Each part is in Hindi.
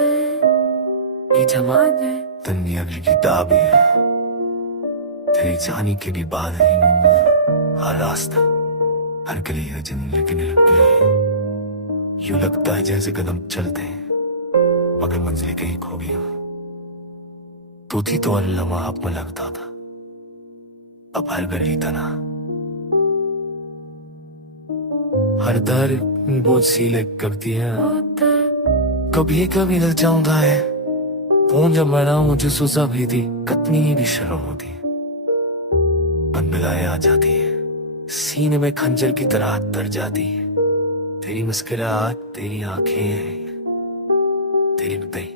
ये जमाने दुनिया की किताब है, तेरी जानी के भी बाद नहीं। हर रास्ता हर गली है जनी, लेकिन यूं लगता है जैसे कदम चलते हैं मगर मंजिल कहीं खो गई। तू थी तो हर लम्हा आप में लगता था, अब हर गली तना हर दर बोझ सीले करती है। कभी कभी लग जाऊंगा है फोन जब मैं मुझे सुसा भी थी, कितनी भी शर्म होती है अनबिलाए आ जाती है, सीने में खंजर की तरह तर जाती है। तेरी मुस्कुराहट, तेरी आंखें, तेरी बताई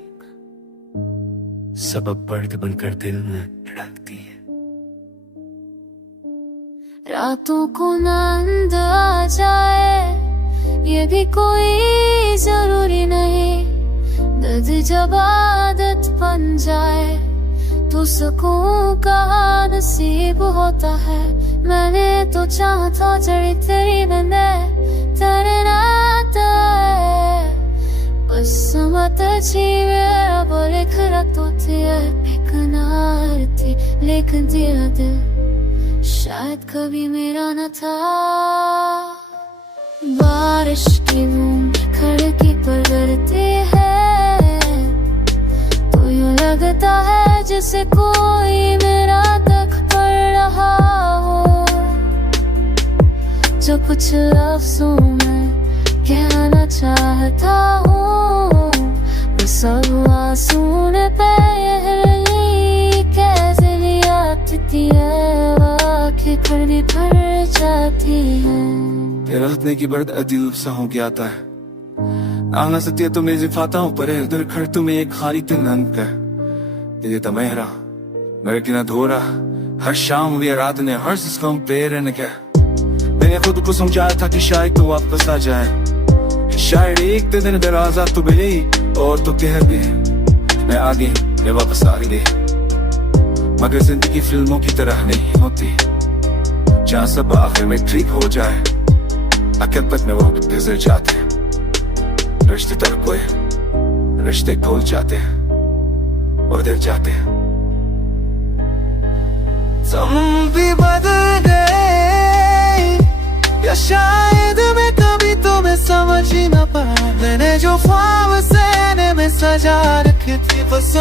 सबक पर्द बनकर दिल में धड़कती है। रातों को नींद आ जाए ये भी कोई जरूरी नहीं, दर्द जब आदत बन जाए तो सुकून का नसीब होता है। मैंने तो चाहा था जड़ी तेरी में तेरे नाता है, बस समझ जीवे अब लिख रखो थी बेकरार थी, लेकिन तेरा दिल शायद कभी मेरा न था। बारिश की बूंद खिड़की पर गिरती है तो यूं लगता है जैसे कोई मेरा तक पड़ रहा हो, जो कुछ लफ्जों में कहना चाहता हूँ बस अब आंसू ने पहली कैसे लिया आती है, आँखें खड़ी भर जाती है। तेरा हंसने की बर्द अदिल सा हो गया था, आना सत्य तो मेरे फाता हूँ पर उधर खड़ तुम्हें एक खाली दिन अंत है। तेरे तमेहरा मेरे की ना धोरा हर शाम वे रात ने हर सिस्कम पेर ने क्या, मैंने खुद को समझाया था कि शायद तो वापस आ जाए, शायद एक दिन दराजा तो मिली और तो कह भी मैं आगे मैं वापस आ गई। मगर जिंदगी फिल्मों की तरह नहीं होती जहाँ सब आखिर में ठीक हो जाए, अकबत में वो गुजर जाते हैं, रिश्ते तक हुए रिश्ते भूल जाते हैं और दिल जाते हैं। तुम भी बदल गए या शायद मैं कभी तुम्हें समझ ही न पाया, मैंने जो ख्वाब सहने में सजा रखी थी बस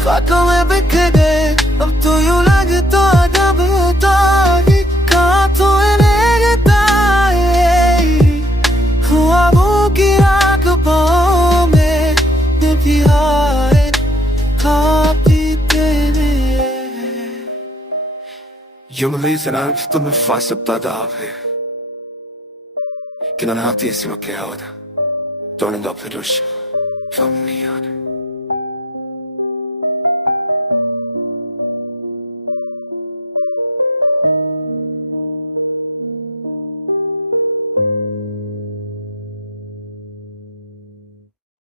खातों में बिखर गए। अब तो यूं लगता जब तारी खातों में लगता है, ख्वाबों की आग पाँव में भी आए Junglesen angst und fast ob da da Kinder hat die sie okay, oder? Don't end up with us. From me on.